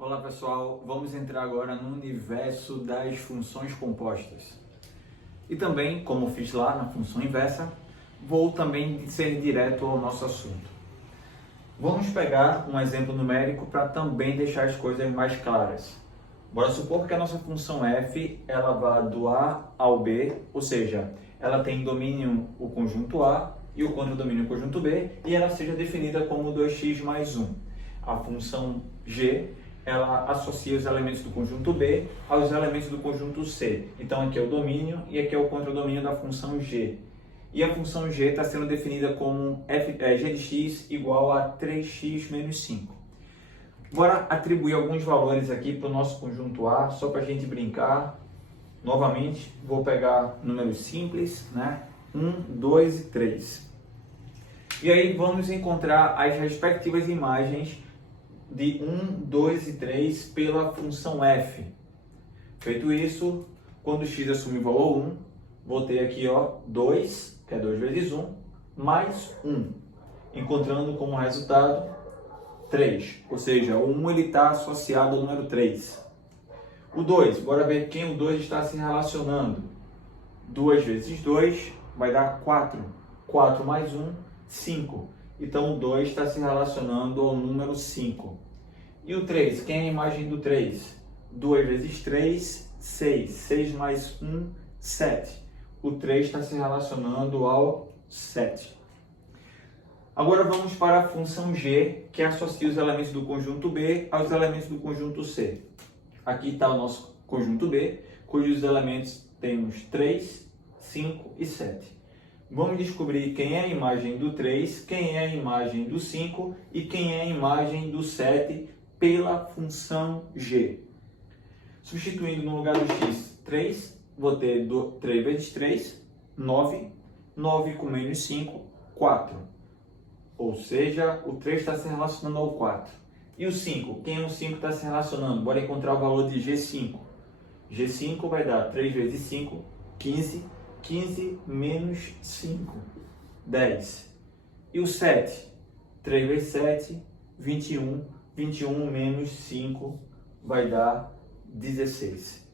Olá pessoal, vamos entrar agora no universo das funções compostas. E também, como fiz lá na função inversa, vou também ser direto ao nosso assunto. Vamos pegar um exemplo numérico para também deixar as coisas mais claras. Bora supor que a nossa função f ela vá do A ao B, ou seja, ela tem domínio o conjunto A e o contradomínio o conjunto B, e ela seja definida como 2x mais 1. A função g ela associa os elementos do conjunto B aos elementos do conjunto C. Então aqui é o domínio e aqui é o contradomínio da função g. E a função g está sendo definida como g de x igual a 3x menos 5. Bora atribuir alguns valores aqui para o nosso conjunto A, só para a gente brincar. Novamente, vou pegar números simples, né? 1, 2 e 3. E aí vamos encontrar as respectivas imagens de 1, 2 e 3 pela função f. Feito isso, quando x assume o valor 1, vou ter aqui 2, que é 2 vezes 1, mais 1, encontrando como resultado 3, ou seja, o 1 está associado ao número 3. O 2, bora ver quem o 2 está se relacionando. 2 vezes 2 vai dar 4, 4 mais 1, 5. Então o 2 está se relacionando ao número 5. E o 3, quem é a imagem do 3? 2 vezes 3, 6. 6 mais 1, 7. O 3 está se relacionando ao 7. Agora vamos para a função g, que associa os elementos do conjunto B aos elementos do conjunto C. Aqui está o nosso conjunto B, cujos elementos temos 3, 5 e 7. Vamos descobrir quem é a imagem do 3, quem é a imagem do 5 e quem é a imagem do 7 pela função g. Substituindo no lugar do x 3, vou ter 3 vezes 3, 9. 9 com menos 5, 4. Ou seja, o 3 está se relacionando ao 4. E o 5? Quem é o 5 está se relacionando? Bora encontrar o valor de G5. G5 vai dar 3 vezes 5, 15. 15 menos 5, 10. E o 7? 3 vezes 7, 21. 21 menos 5 vai dar 16.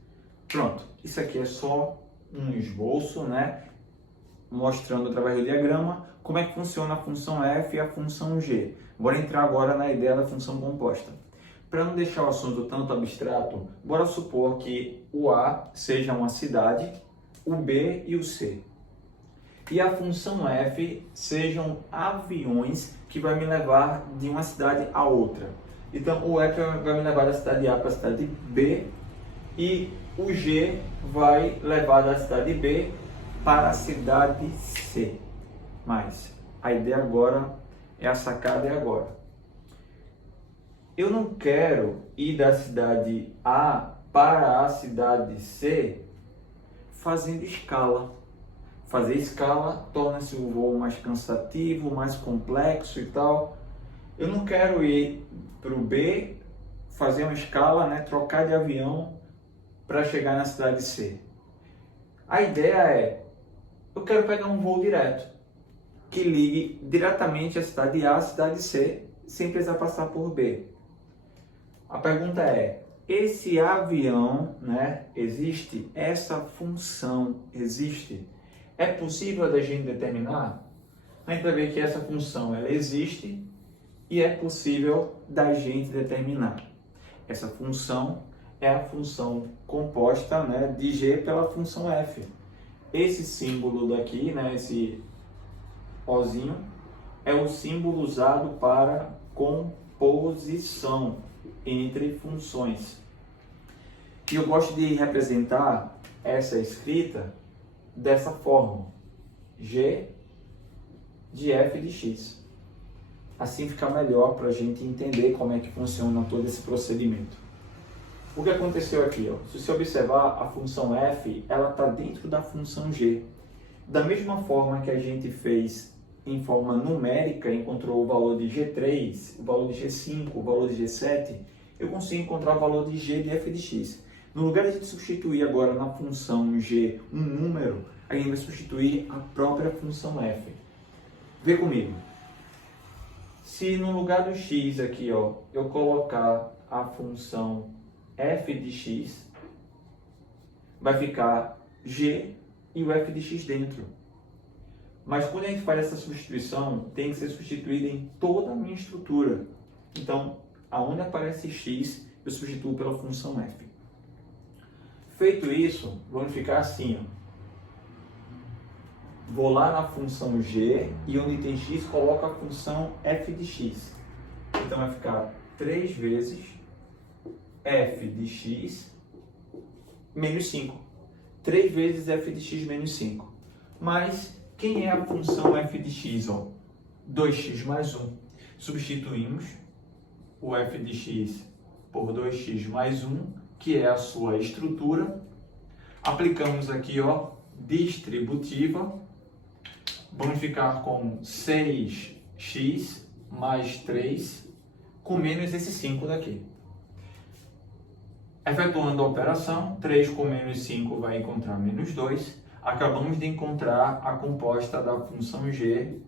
Pronto, isso aqui é só um esboço, né? Mostrando através do diagrama como é que funciona a função f e a função g. Bora entrar agora na ideia da função composta. Para não deixar o assunto tanto abstrato, bora supor que o A seja uma cidade, o B e o C. E a função f sejam aviões que vai me levar de uma cidade a outra. Então o f vai me levar da cidade A para a cidade B e o G vai levar da cidade B para a cidade C. Mas a ideia agora é a sacada agora. Eu não quero ir da cidade A para a cidade C fazendo escala. Fazer escala torna-se o voo mais cansativo, mais complexo e tal. Eu não quero ir para o B, fazer uma escala, né, trocar de avião para chegar na cidade C. A ideia é, eu quero pegar um voo direto, que ligue diretamente a cidade A à cidade C, sem precisar passar por B. A pergunta é, esse avião, né, existe? Essa função existe? É possível da gente determinar? A gente vai ver que essa função ela existe e é possível da gente determinar. Essa função é a função composta, né, de g pela função f. Esse símbolo daqui, né, esse ozinho, é o símbolo usado para composição entre funções. E eu gosto de representar essa escrita dessa forma: g de f de x. Assim fica melhor para a gente entender como é que funciona todo esse procedimento. O que aconteceu aqui? Se você observar, a função f ela está dentro da função g. Da mesma forma que a gente fez em forma numérica, encontrou o valor de G3, o valor de G5, o valor de G7, eu consigo encontrar o valor de g de f de x. No lugar de a gente substituir agora na função g um número, a gente vai substituir a própria função f. Vê comigo. Se no lugar do x aqui, eu colocar a função f de x, vai ficar g e o f de x dentro. Mas quando a gente faz essa substituição, tem que ser substituída em toda a minha estrutura. Então, aonde aparece x, eu substituo pela função f. Feito isso, vamos ficar assim, ó. Vou lá na função g e onde tem x, coloco a função f de x. Então vai ficar 3 vezes f de x menos 5. 3 vezes f de x menos 5. Mas quem é a função f de x? Ó? 2x mais 1. Substituímos o f de x por 2x mais 1, que é a sua estrutura. Aplicamos aqui, ó, distributiva. Vamos ficar com 6x mais 3, com menos esse 5 daqui. Efetuando a operação, 3 com menos 5 vai encontrar menos 2. Acabamos de encontrar a composta da função g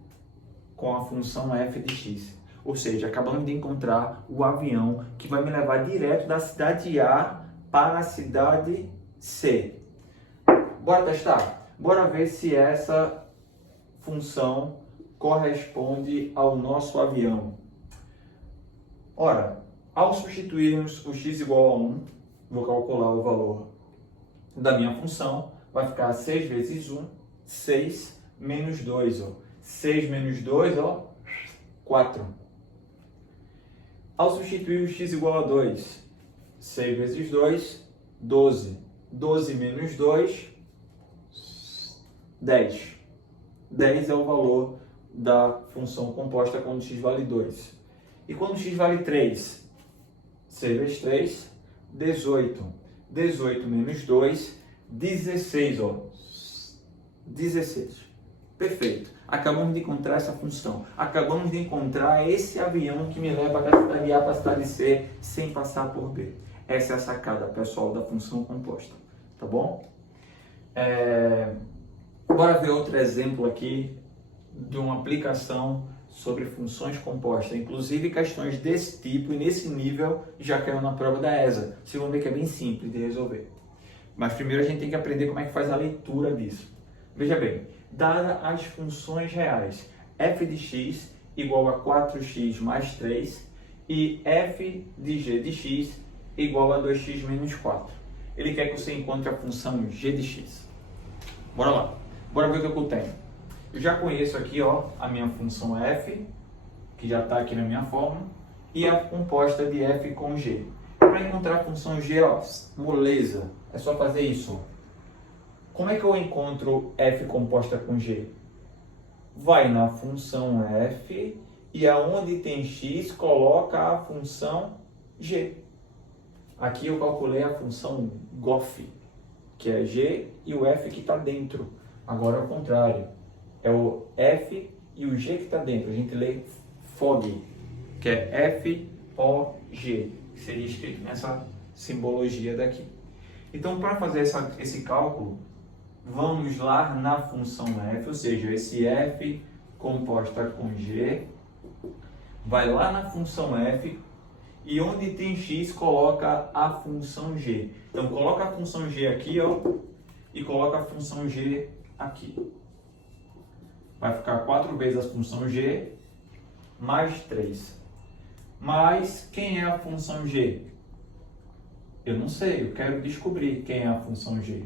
com a função f de x. Ou seja, acabamos de encontrar o avião que vai me levar direto da cidade A para a cidade C. Bora testar? Bora ver se essa função corresponde ao nosso avião. Ora, ao substituirmos o x igual a 1, vou calcular o valor da minha função, vai ficar 6 vezes 1, 6 menos 2, ó. 6 menos 2, ó, 4. Ao substituir o x igual a 2, 6 vezes 2, 12. 12 menos 2, 10. 10 é o valor da função composta quando x vale 2. E quando x vale 3? 6 vezes 3, 18. 18 menos 2, 16. Ó. 16. Perfeito. Acabamos de encontrar essa função. Acabamos de encontrar esse avião que me leva da cidade A para a cidade C sem passar por B. Essa é a sacada, pessoal, da função composta. Tá bom? Bora ver outro exemplo aqui de uma aplicação sobre funções compostas. Inclusive, questões desse tipo e nesse nível já caiu na prova da ESA. Vocês vão ver que é bem simples de resolver. Mas primeiro a gente tem que aprender como é que faz a leitura disso. Veja bem, dadas as funções reais, f de x igual a 4x mais 3 e f de g de x igual a 2x menos 4. Ele quer que você encontre a função g de x. Bora lá. Bora ver o que eu tenho. Eu já conheço aqui, ó, a minha função f, que já está aqui na minha fórmula, e a composta de f com g. Para encontrar a função g, ó, moleza, é só fazer isso. Ó. Como é que eu encontro f composta com g? Vai na função f e aonde tem x, coloca a função g. Aqui eu calculei a função gof, que é g e o f que está dentro. Agora é o contrário. É o f e o g que está dentro. A gente lê fog, que é f-o-g, que seria escrito nessa simbologia daqui. Então, para fazer esse cálculo, vamos lá na função f, ou seja, esse f composta com g, vai lá na função f e onde tem x, coloca a função g. Então, coloca a função g aqui, ó, e coloca a função g aqui. Vai ficar 4 vezes a função g mais 3. Mas quem é a função g? Eu não sei, eu quero descobrir quem é a função g.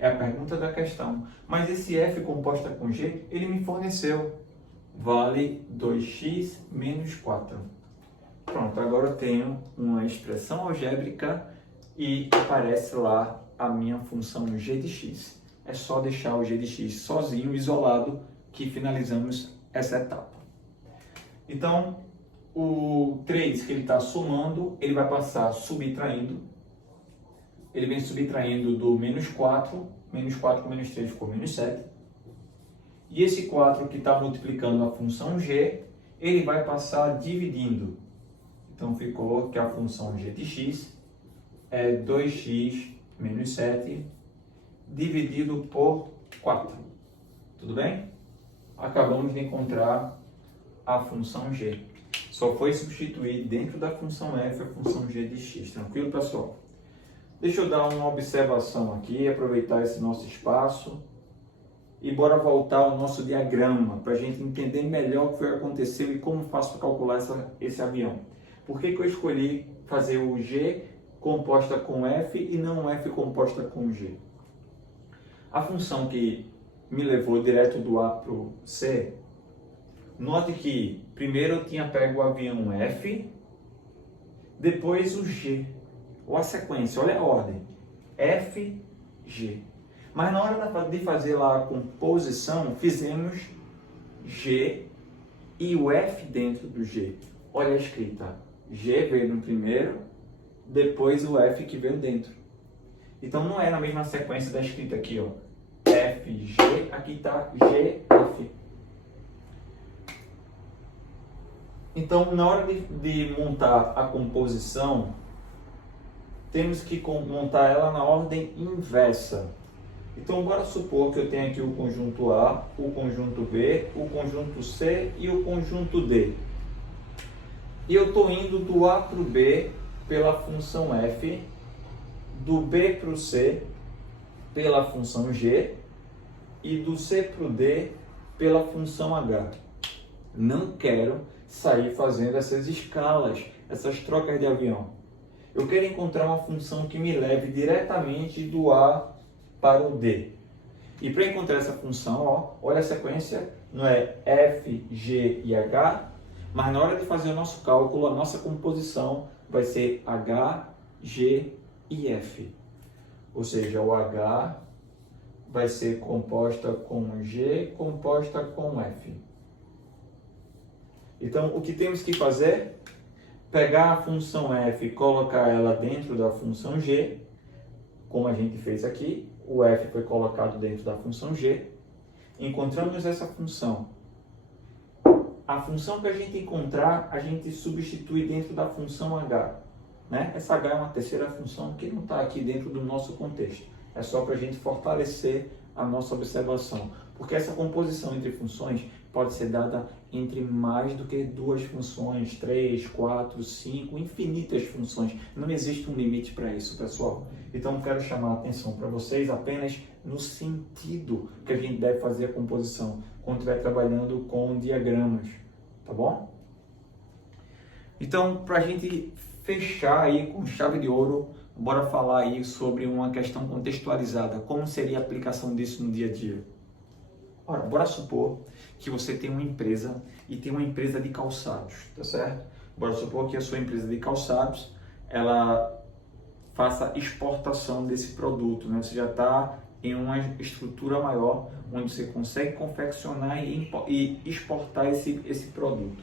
É a pergunta da questão. Mas esse f composta com g, ele me forneceu. Vale 2x menos 4. Pronto, agora eu tenho uma expressão algébrica e aparece lá a minha função g de x. É só deixar o g de x sozinho, isolado, que finalizamos essa etapa. Então, o 3 que ele está somando, ele vai passar subtraindo. Ele vem subtraindo do menos 4 com menos 3 ficou menos 7. E esse 4 que está multiplicando a função g, ele vai passar dividindo. Então, ficou que a função g de x é 2x menos 7 dividido por 4. Tudo bem? Acabamos de encontrar a função g. Só foi substituir dentro da função f a função g de x. Tranquilo, pessoal? Deixa eu dar uma observação aqui, aproveitar esse nosso espaço e bora voltar ao nosso diagrama para a gente entender melhor o que foi aconteceu e como faço para calcular esse avião. Por que eu escolhi fazer o g composta com f e não f composta com g? A função que me levou direto do A para o C, note que primeiro eu tinha pego o avião f, depois o g, ou a sequência, olha a ordem, f, g. Mas na hora de fazer lá a composição, fizemos g e o f dentro do g. Olha a escrita, g veio no primeiro, depois o f que veio dentro. Então não é na mesma sequência da escrita aqui, ó. F, G, aqui está G, F. Então, na hora de montar a composição, temos que montar ela na ordem inversa. Então, bora supor que eu tenho aqui o conjunto A, o conjunto B, o conjunto C e o conjunto D. E eu estou indo do A para o B pela função F, do B para o C pela função G e do C para o D pela função H. Não quero sair fazendo essas escalas, essas trocas de avião. Eu quero encontrar uma função que me leve diretamente do A para o D. E para encontrar essa função, ó, olha a sequência, não é F, G e H, mas na hora de fazer o nosso cálculo, a nossa composição vai ser H, G e F. Ou seja, o H vai ser composta com G, composta com F. Então, o que temos que fazer? Pegar a função F e colocar ela dentro da função G, como a gente fez aqui. O F foi colocado dentro da função G. Encontramos essa função. A função que a gente encontrar, a gente substitui dentro da função H. Né? Essa H é uma terceira função que não está aqui dentro do nosso contexto. É só para a gente fortalecer a nossa observação. Porque essa composição entre funções pode ser dada entre mais do que duas funções, 3, 4, 5, infinitas funções. Não existe um limite para isso, pessoal. Então, quero chamar a atenção para vocês apenas no sentido que a gente deve fazer a composição quando estiver trabalhando com diagramas, tá bom? Então, para a gente fechar aí com chave de ouro, bora falar aí sobre uma questão contextualizada. Como seria a aplicação disso no dia a dia? Ora, bora supor que você tem uma empresa e tem uma empresa de calçados, tá certo? Bora supor que a sua empresa de calçados, ela faça exportação desse produto, né? Você já está em uma estrutura maior, onde você consegue confeccionar e exportar esse produto.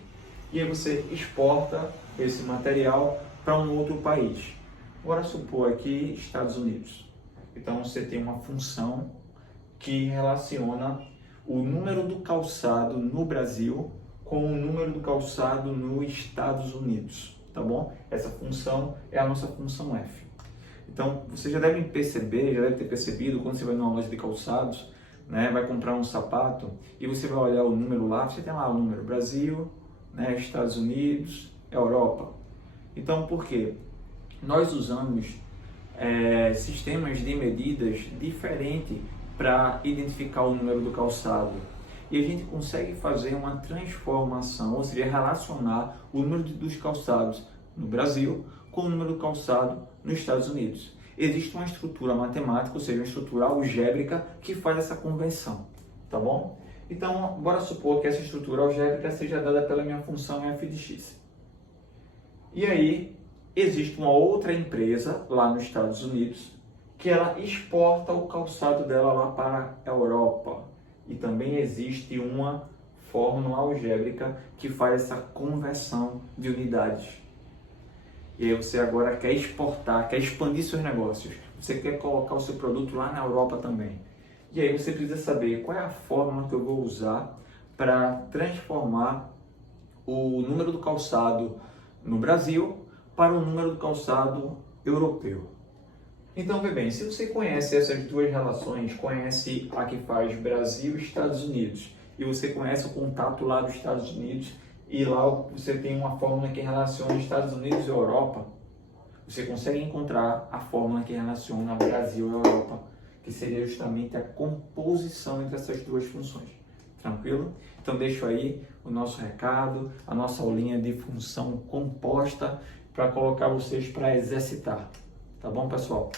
E aí você exporta esse material para um outro país. Bora supor aqui Estados Unidos. Então você tem uma função que relaciona o número do calçado no Brasil com o número do calçado nos Estados Unidos, tá bom? Essa função é a nossa função F. Então, você já deve ter percebido, quando você vai numa loja de calçados, né, vai comprar um sapato e você vai olhar o número lá, você tem lá o número Brasil, né, Estados Unidos, Europa. Então, por quê? Nós usamos sistemas de medidas diferentes para identificar o número do calçado. E a gente consegue fazer uma transformação, ou seja, relacionar o número dos calçados no Brasil com o número do calçado nos Estados Unidos. Existe uma estrutura matemática, ou seja, uma estrutura algébrica que faz essa conversão, tá bom? Então, bora supor que essa estrutura algébrica seja dada pela minha função f de x. E aí, existe uma outra empresa lá nos Estados Unidos que ela exporta o calçado dela lá para a Europa. E também existe uma fórmula algébrica que faz essa conversão de unidades. E aí você agora quer exportar, quer expandir seus negócios. Você quer colocar o seu produto lá na Europa também. E aí você precisa saber qual é a fórmula que eu vou usar para transformar o número do calçado no Brasil para o número do calçado europeu. Então, vê bem, se você conhece essas duas relações, conhece a que faz Brasil e Estados Unidos, e você conhece o contato lá dos Estados Unidos e lá você tem uma fórmula que relaciona Estados Unidos e Europa, você consegue encontrar a fórmula que relaciona Brasil e Europa, que seria justamente a composição entre essas duas funções. Tranquilo? Então deixo aí o nosso recado, a nossa aulinha de função composta para colocar vocês para exercitar. Tá bom, pessoal?